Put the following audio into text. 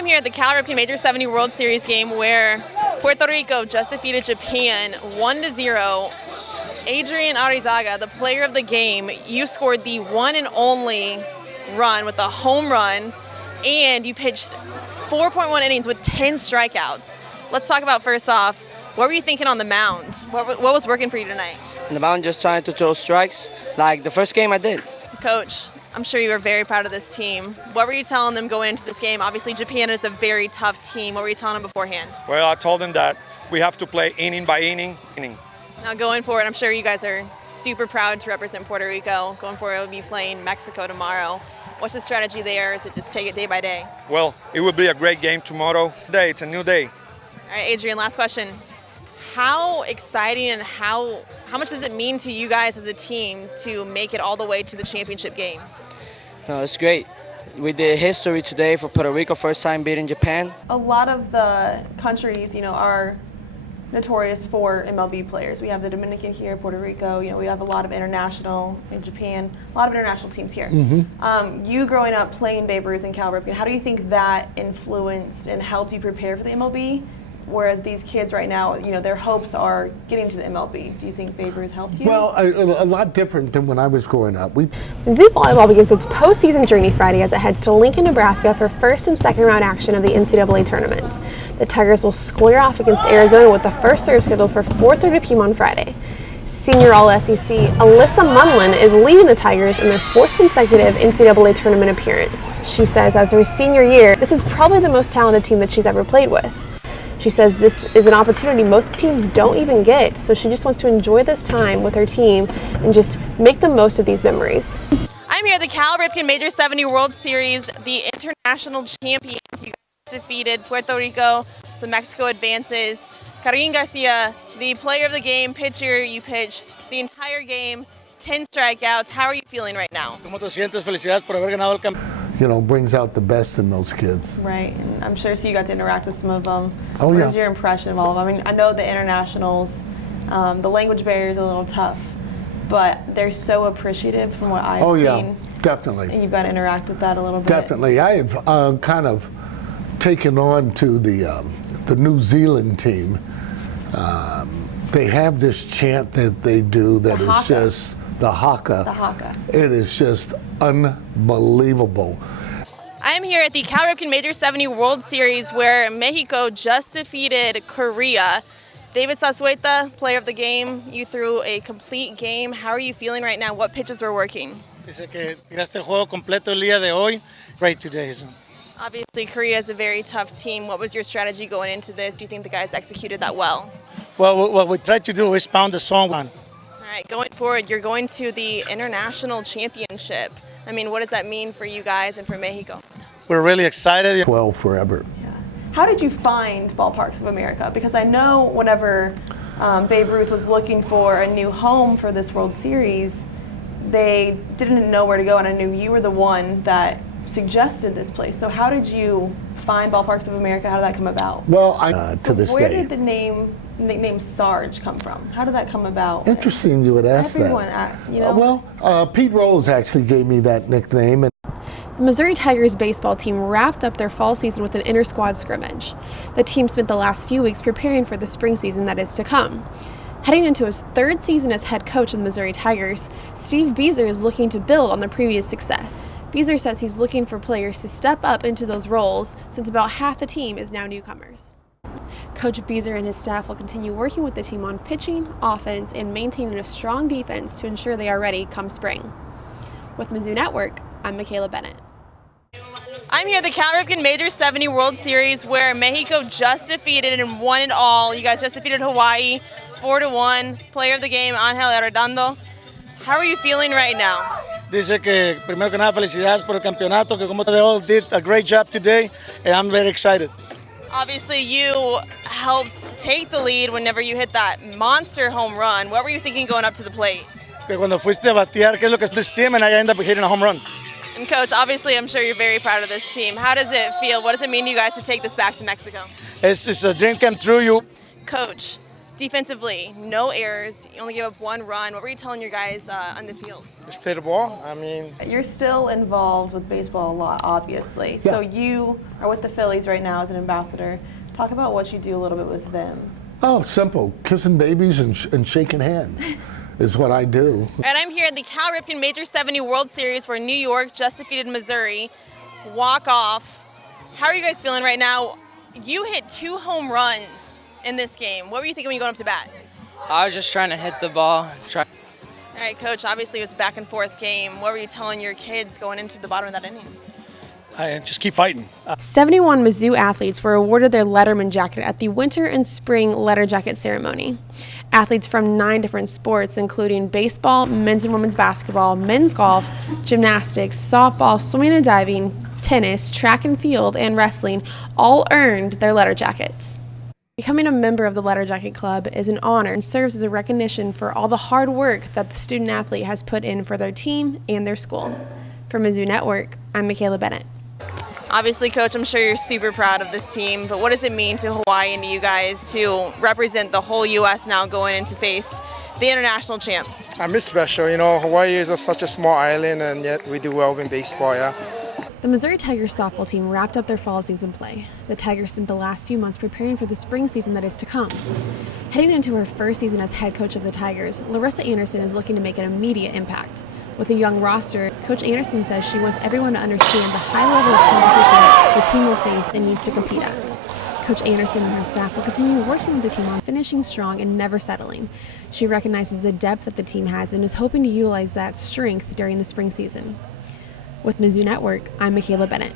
am here at the Cal Ripken Major 70 World Series game where Puerto Rico just defeated Japan 1-0. Adrian Arizaga, the player of the game, you scored the one and only run with a home run, and you pitched 4.1 innings with 10 strikeouts. Let's talk about, first off, what were you thinking on the mound? What was working for you tonight? On the mound, just trying to throw strikes like the first game I did. Coach, I'm sure you were very proud of this team. What were you telling them going into this game? Obviously, Japan is a very tough team. What were you telling them beforehand? Well, I told them that we have to play inning by inning. Now, going forward, I'm sure you guys are super proud to represent Puerto Rico. Going forward, we'll be playing Mexico tomorrow. What's the strategy there? Is it just take it day by day? Well, it will be a great game tomorrow. Today, it's a new day. All right, Adrian, last question. How exciting and how much does it mean to you guys as a team to make it all the way to the championship game? No, it's great. We did history today for Puerto Rico, first time beating Japan. A lot of the countries, are notorious for MLB players. We have the Dominican here, Puerto Rico. We have a lot of international in Japan. A lot of international teams here. You growing up playing Babe Ruth and Cal Ripken, how do you think that influenced and helped you prepare for the MLB? Whereas these kids right now, their hopes are getting to the MLB. Do you think Babe Ruth helped you? Well, a lot different than when I was growing up. Mizzou volleyball begins its postseason journey Friday as it heads to Lincoln, Nebraska for first and second round action of the NCAA tournament. The Tigers will square off against Arizona with the first serve scheduled for 4:30 p.m. on Friday. Senior All-SEC Alyssa Munlin is leading the Tigers in their fourth consecutive NCAA tournament appearance. She says as her senior year, this is probably the most talented team that she's ever played with. She says this is an opportunity most teams don't even get, so she just wants to enjoy this time with her team and just make the most of these memories. I'm here at the Cal Ripken Major 70 World Series, the international champions. You guys defeated Puerto Rico, so Mexico advances. Karin Garcia, the player of the game, pitcher, you pitched the entire game, 10 strikeouts. How are you feeling right now? ¿Cómo te sientes? Felicidades por haber ganado el campeonato. Brings out the best in those kids. Right, and I'm sure you got to interact with some of them. Oh, what yeah. was your impression of all of them? I mean, I know the internationals, the language barrier is a little tough, but they're so appreciative from what I've seen. Yeah, definitely. And you've got to interact with that a little bit. Definitely. I have kind of taken on to the New Zealand team. They have this chant that they do that is just the haka. The haka. It is just unbelievable. I am here at the Cal Ripken Major 70 World Series where Mexico just defeated Korea. David Zazueta, player of the game, you threw a complete game. How are you feeling right now? What pitches were working? Dice que tiraste el juego completo el día de hoy. Great today. Obviously, Korea is a very tough team. What was your strategy going into this? Do you think the guys executed that well? Well, what we tried to do is pound the song on. All right, going forward, you're going to the international championship. I mean, what does that mean for you guys and for Mexico? We're really excited. 12 forever. Yeah. How did you find Ballparks of America? Because I know whenever Babe Ruth was looking for a new home for this World Series, they didn't know where to go, and I knew you were the one that suggested this place. So how did you find Ballparks of America? How did that come about? Well, to this where day. did the nickname Sarge come from? How did that come about? Interesting you would ask Everyone, that. Pete Rose actually gave me that nickname. The Missouri Tigers baseball team wrapped up their fall season with an inter-squad scrimmage. The team spent the last few weeks preparing for the spring season that is to come. Heading into his third season as head coach of the Missouri Tigers, Steve Beazer is looking to build on the previous success. Beazer says he's looking for players to step up into those roles since about half the team is now newcomers. Coach Beazer and his staff will continue working with the team on pitching, offense, and maintaining a strong defense to ensure they are ready come spring. With Mizzou Network, I'm Michaela Bennett. I'm here at the Cal Ripken Major 70 World Series where Mexico just defeated and won it all. You guys just defeated Hawaii 4-1. Player of the game, Angel Arredondo. How are you feeling right now? Dice que primero que nada felicidades por el campeonato, que como they all did a great job today, and I'm very excited. Obviously, you helped take the lead whenever you hit that monster home run. What were you thinking going up to the plate? Que cuando fuiste a batear, ¿qué es lo que es this team? And I ended up hitting a home run. And Coach, obviously, I'm sure you're very proud of this team. How does it feel? What does it mean to you guys to take this back to Mexico? It's a dream come true. Coach, Defensively, no errors. You only gave up 1 run. What were you telling your guys on the field? Just play the ball. I mean, You're still involved with baseball a lot, obviously. Yeah. So you are with the Phillies right now as an ambassador. Talk about what you do a little bit with them. Oh, simple. Kissing babies and shaking hands is what I do. And I'm here at the Cal Ripken Major 70 World Series where New York just defeated Missouri. Walk off. How are you guys feeling right now? You hit 2 home runs in this game. What were you thinking when you going up to bat? I was just trying to hit the ball. All right, Coach, obviously it was a back and forth game. What were you telling your kids going into the bottom of that inning? I just keep fighting. 71 Mizzou athletes were awarded their Letterman jacket at the winter and spring letter jacket ceremony. Athletes from 9 different sports, including baseball, men's and women's basketball, men's golf, gymnastics, softball, swimming and diving, tennis, track and field, and wrestling, all earned their letter jackets. Becoming a member of the Letter Jacket Club is an honor and serves as a recognition for all the hard work that the student athlete has put in for their team and their school. For Mizzou Network, I'm Michaela Bennett. Obviously, Coach, I'm sure you're super proud of this team, but what does it mean to Hawaii and to you guys to represent the whole U.S. now going in to face the international champs? it's special. You know, Hawaii is such a small island, and yet we do well in baseball, yeah. The Missouri Tigers softball team wrapped up their fall season play. The Tigers spent the last few months preparing for the spring season that is to come. Heading into her first season as head coach of the Tigers, Larissa Anderson is looking to make an immediate impact. With a young roster, Coach Anderson says she wants everyone to understand the high level of competition the team will face and needs to compete at. Coach Anderson and her staff will continue working with the team on finishing strong and never settling. She recognizes the depth that the team has and is hoping to utilize that strength during the spring season. With Mizzou Network, I'm Michaela Bennett.